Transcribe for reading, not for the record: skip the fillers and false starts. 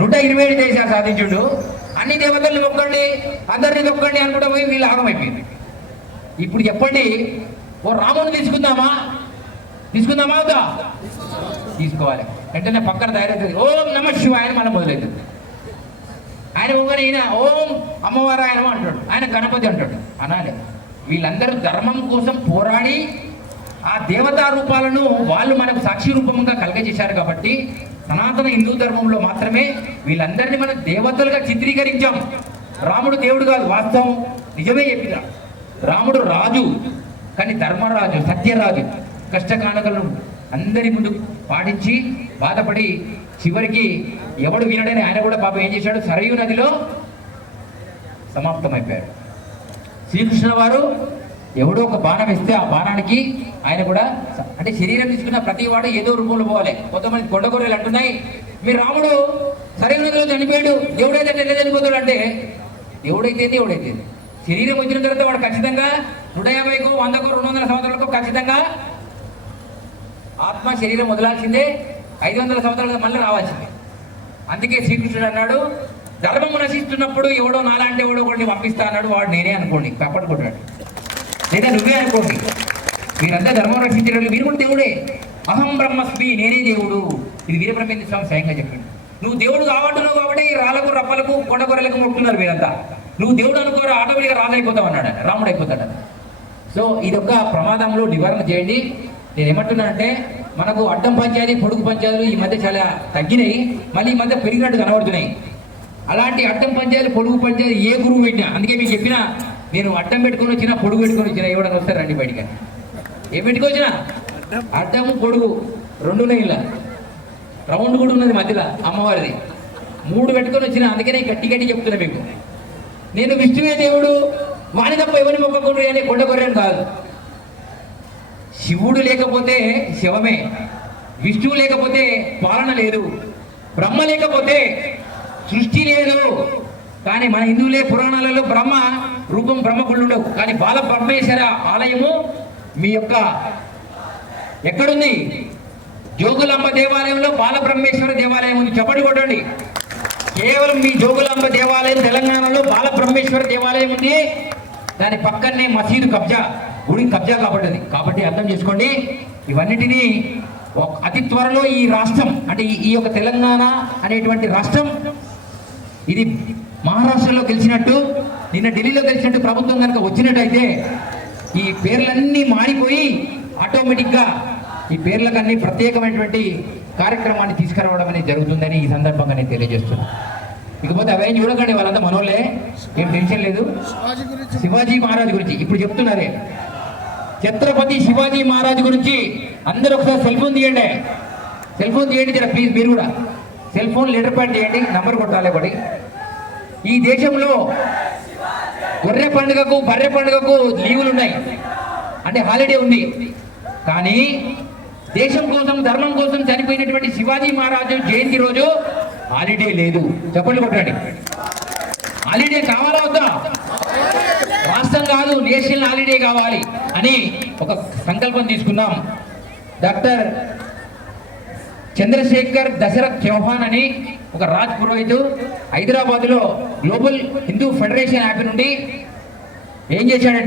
127 దేశాలు సాధించుండు. అన్ని దేవతల్ని మొక్కండి, అందరినీ మొక్కండి అనుకుంటా పోయి వీళ్ళు ఆగమైపోయింది. ఇప్పుడు చెప్పండి, ఓ రాముని తీసుకుందామా వద్దా? తీసుకోవాలి. వెంటనే పక్కన తయారవుతుంది, ఓం నమ శివాయ మనం మొదలవుతుంది. ఆయన ఓవర్ ఈయన ఓం అమ్మవారు ఆయన అంటాడు, ఆయన గణపతి అంటాడు. అనాలి. వీళ్ళందరూ ధర్మం కోసం పోరాడి ఆ దేవతా రూపాలను వాళ్ళు మనకు సాక్షి రూపంగా కలగజేశారు. కాబట్టి సనాతన హిందూ ధర్మంలో మాత్రమే వీళ్ళందరినీ మనం దేవతలుగా చిత్రీకరించాం. రాముడు దేవుడు కాదు, వాస్తవం నిజమే చెప్పిన. రాముడు రాజు, కానీ ధర్మరాజు, సత్యరాజు. కష్టకానకలను అందరి ముందు పాటించి బాధపడి చివరికి ఎవడు వినడని ఆయన కూడా పాపం ఏం చేశాడు, సరయూ నదిలో సమాప్తమైపోయాడు. శ్రీకృష్ణ వారు ఎవడో ఒక బాణం ఇస్తే ఆ బాణానికి ఆయన కూడా, అంటే శరీరం తీసుకున్న ప్రతి వాడు ఏదో రూపంలో పోవాలి. కొంతమంది కొండగొర్రెలు అంటున్నాయి, మీరు రాముడు సరయూ నదిలో చనిపోయాడు, దేవుడైతే ఎట్లా చనిపోతాడు అంటే, దేవుడైతే శరీరం వచ్చిన తర్వాత వాడు ఖచ్చితంగా 150కో 100కో 200 సంవత్సరాలకో ఖచ్చితంగా ఆత్మ శరీరం వదలాల్సిందే. 500 సంవత్సరాలు మళ్ళీ రావాల్సిందే. అందుకే శ్రీకృష్ణుడు అన్నాడు, ధర్మము నశిస్తున్నప్పుడు ఎవడో నాలాంటి ఎవడో ఒకటి పంపిస్తా అన్నాడు. వాడు నేనే అనుకోండి, కాపాడుకుంటాడు. లేదా నువ్వే అనుకోండి. మీరంతా ధర్మం రక్షించడం, మీరు కూడా దేవుడే. అహం బ్రహ్మస్మి, నేనే దేవుడు. ఇది వీరబ్రహ్మేంద్ర స్వామి స్వయంగా చెప్పండి. నువ్వు దేవుడు కావాలంటున్నావు కాబట్టి రాళ్ళకు రప్పలకు కొండగొర్రెలకు మొక్కుతున్నారు మీరంతా. నువ్వు దేవుడు అనుకోరు, ఆటోమేటిక్గా రాజు అయిపోతావు అన్నాడు, రాముడు అయిపోతాడు. సో ఇదొక ప్రమాదంలో నివారణ చేయండి. నేను ఏమంటున్నానంటే, మనకు అడ్డం పంచాయతీ పొడుగు పంచాయతీలు ఈ మధ్య చాలా తగ్గినాయి, మళ్ళీ ఈ మధ్య పెరిగినట్టు కనబడుతున్నాయి. అలాంటి అడ్డం పంచాయతీ పొడుగు పంచాయతీ ఏ గురువు పెట్టినా, అందుకే మీకు చెప్పినా, నేను అడ్డం పెట్టుకొని వచ్చినా పొడుగు పెట్టుకొని వచ్చినా ఎవడన్నా వస్తారు రండి బయటికి. ఏం పెట్టుకొచ్చినా అడ్డము పొడుగు 2 ఇలా రౌండ్ కూడా ఉన్నది మధ్యలో అమ్మవారిది, 3 పెట్టుకొని వచ్చినా. అందుకే నేను గట్టి చెప్తున్నా మీకు, నేను విష్ణువే దేవుడు, వాణి తప్ప ఎవరిని మొక్కకూడదు అని కొండగొర్రెను కాదు. శివుడు లేకపోతే శివమే, విష్ణువు లేకపోతే పాలన లేదు, బ్రహ్మ లేకపోతే సృష్టి లేదు. కానీ మన హిందువులే పురాణాలలో బ్రహ్మ రూపం బ్రహ్మకుళ్ళు ఉండవు, కానీ బాల బ్రహ్మేశ్వర ఆలయము మీ యొక్క ఎక్కడుంది? జోగులాంబ దేవాలయంలో బాలబ్రహ్మేశ్వర దేవాలయం ఉంది. చెప్పండి కొట్టండి. కేవలం మీ జోగులాంబ దేవాలయం తెలంగాణలో బాలబ్రహ్మేశ్వర దేవాలయం ఉంది. దాని పక్కనే మసీదు కబ్జా, గుడి కబ్జా కాబట్టింది. కాబట్టి అర్థం చేసుకోండి, ఇవన్నిటినీ అతి త్వరలో ఈ రాష్ట్రం, అంటే ఈ యొక్క తెలంగాణ అనేటువంటి రాష్ట్రం, ఇది మహారాష్ట్రలో గెలిచినట్టు, నిన్న ఢిల్లీలో గెలిచినట్టు ప్రభుత్వం కనుక వచ్చినట్టయితే ఈ పేర్లన్నీ మారిపోయి ఆటోమేటిక్గా ఈ పేర్లకు అన్ని ప్రత్యేకమైనటువంటి కార్యక్రమాన్ని తీసుకురావడం అనేది జరుగుతుందని ఈ సందర్భంగా నేను తెలియజేస్తున్నాను. ఇకపోతే అవేం చూడకండి, వాళ్ళంతా మనోళ్ళే, ఏం టెన్షన్ లేదు. శివాజీ మహారాజ్ గురించి ఇప్పుడు చెప్తున్నారే, ఛత్రపతి శివాజీ మహారాజ్ గురించి అందరూ ఒకసారి సెల్ ఫోన్ తీయండి. సెల్ ఫోన్ తీయండి జర ప్లీజ్. మీరు కూడా సెల్ ఫోన్ లెటర్ ప్యాడ్ తీయండి, నంబర్ కొట్టాలి ఒకటి. ఈ దేశంలో గొర్రె పండుగకు బర్రె పండుగకు లీవులు ఉన్నాయి, అంటే హాలిడే ఉంది. కానీ దేశం కోసం ధర్మం కోసం చనిపోయినటువంటి శివాజీ మహారాజు జయంతి రోజు హాలిడే లేదు. చెప్పండి కొట్టండి. హాలిడే కావాలా వద్దా? రాష్ట్రం కాదు, నేషనల్ హాలిడే కావాలి అని ఒక సంకల్పం తీసుకున్నాం. డాక్టర్ చంద్రశేఖర్ దశరథ్ చౌహాన్ అని ఒక రాజ్ పురోహితు హైదరాబాద్లో గ్లోబల్ హిందూ ఫెడరేషన్ యాప్ నుండి ఏం చేశాడంటే